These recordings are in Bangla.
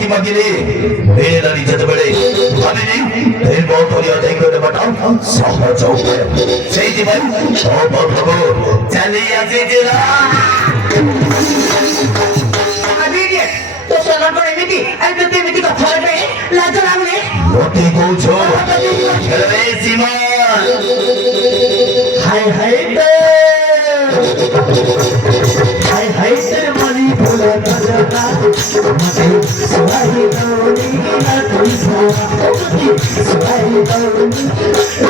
प्रतिमा गिरे मेरा इज्जत बड़े हमें नहीं फिर बहुत हो जाए को बताओ सब चौक सही थी भाई बहुत बहुत हो चलिए ऐसे जरा अभी ये तो सोना को एमिटी एमिटी एमिटी का फल पे लाजो लागे रोटी को छो चले सीमा हाय हाय तेरे मनी भोला करना मते सुहाई दौनी ना कोई सुहाई दौनी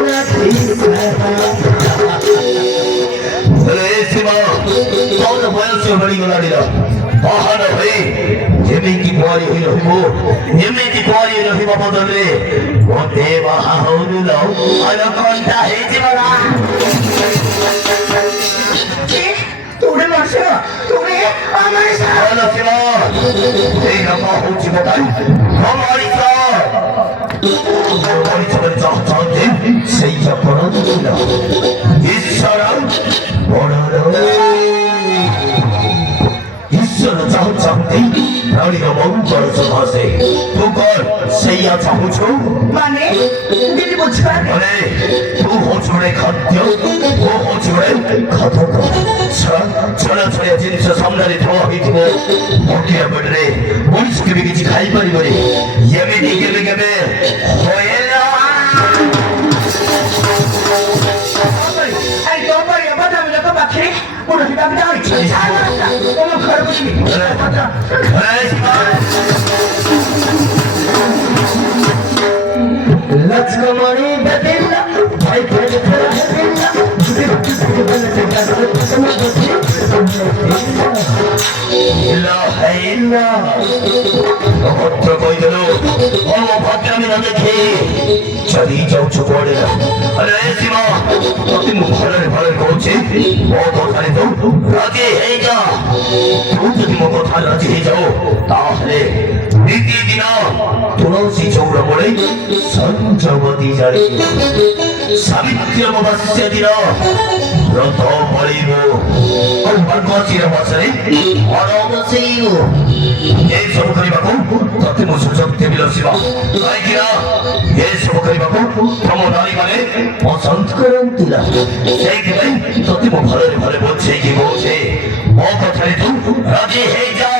ना कोई अरे शिवा कौन बयस से बड़ी गला दिला बाहर भाई जेमिति बोरी हुई रहिबो जेमिति बोरी रहिबो बदले मोते बाहा होनुलो अन कोनटा हे जीवरा तुरे मारसे तुरे हमारे साथ बोलो शिवा ए नमा हो जीवताई हमारी साथ हमारी चल चाहते सही अपना दिला ईश्वर बड़ा ईश्वर चाहते रानी का बहुत बड़ा सभा से तू कौन सही चाहूँ माने दिल बुझा अरे तू हो छोड़े खाद्य वो हो छोड़े खातो का छड़ा छड़ा जिनिस सामने थोड़ा ही थो ओके बट रे पुलिस के भी किसी खाई पड़ी बड़ी ये भी नहीं के भी होएला आई तो पर ये बता मुझे तो बाकी पूरा किताब जाओ वो मैं घर कुछ नहीं पता लक्ष्मणी बदला भाई बदला इल्ला है इल्ला बहुत कोई दलो और वो भाग्य में न देखे चली जाओ छुपोड़े अरे सीमा तुम भले भले कोचे बहुत सारे तो राजी है जा तू যদি মত কথা রাজি হয়ে যাও তাহলে দ্বিতীয় দিন তুলসী চৌড়া বলে সঞ্জবতী জারি সাবিত্রী অমাবস্যা দিন ব্রত পড়িব আর ভাগ্যচির বছরে অরবসেইব এই সব করিবাকু ততে মো সুযোগ দেবিল শিবা কাହିଁକି ନା এই সব করিবাকু ତମ ନାରୀ ମାନେ ପସନ୍ଦ କରନ୍ତି ନା ସେଇଥିପାଇଁ ତତେ ମୁଁ ଭଲରେ ଭଲେ ବୁଝେଇକି କହୁଛି ମୋ କଥାରେ ତୁ ରାଜି ହେଇଯା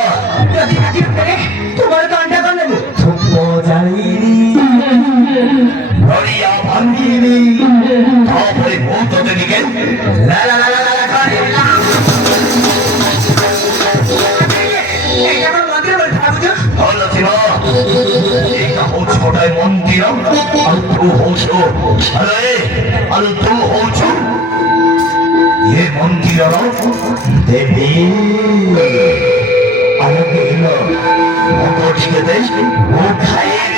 যদি রাজি করে তোমার কানটা করে নেব ତୁମ ଜାଣିନି ନଡ଼ିଆ ଭାଙ୍ଗିନି ତାପରେ ମୁଁ ତତେ ଟିକେ ଲା ଲା ଲା ଲା ଲା କରିଲା এইটা আমার মন্দির বলে ভাবছো ଭଲ ଥିବ ଏଇଟା ହଉଛି ଗୋଟାଏ ମନ୍ଦିର ଆଉ ତୁ ହଉଛୁ ଆରେ ତୁ ହଉଛୁ ଏ ମନ୍ଦିରର ଦେବୀ ଆରେ ଦେଲ ଭୋଗ ଟିକେ ଦେ ମୁଁ ଖାଇବି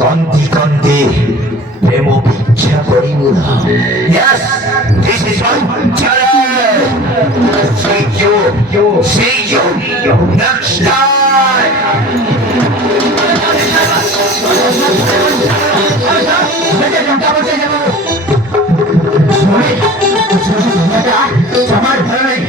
কান্দি কান্দি প্রেম ভিক্ষা করিব না। Yes, this is my challenge. See you next time. আমার ভালো নেই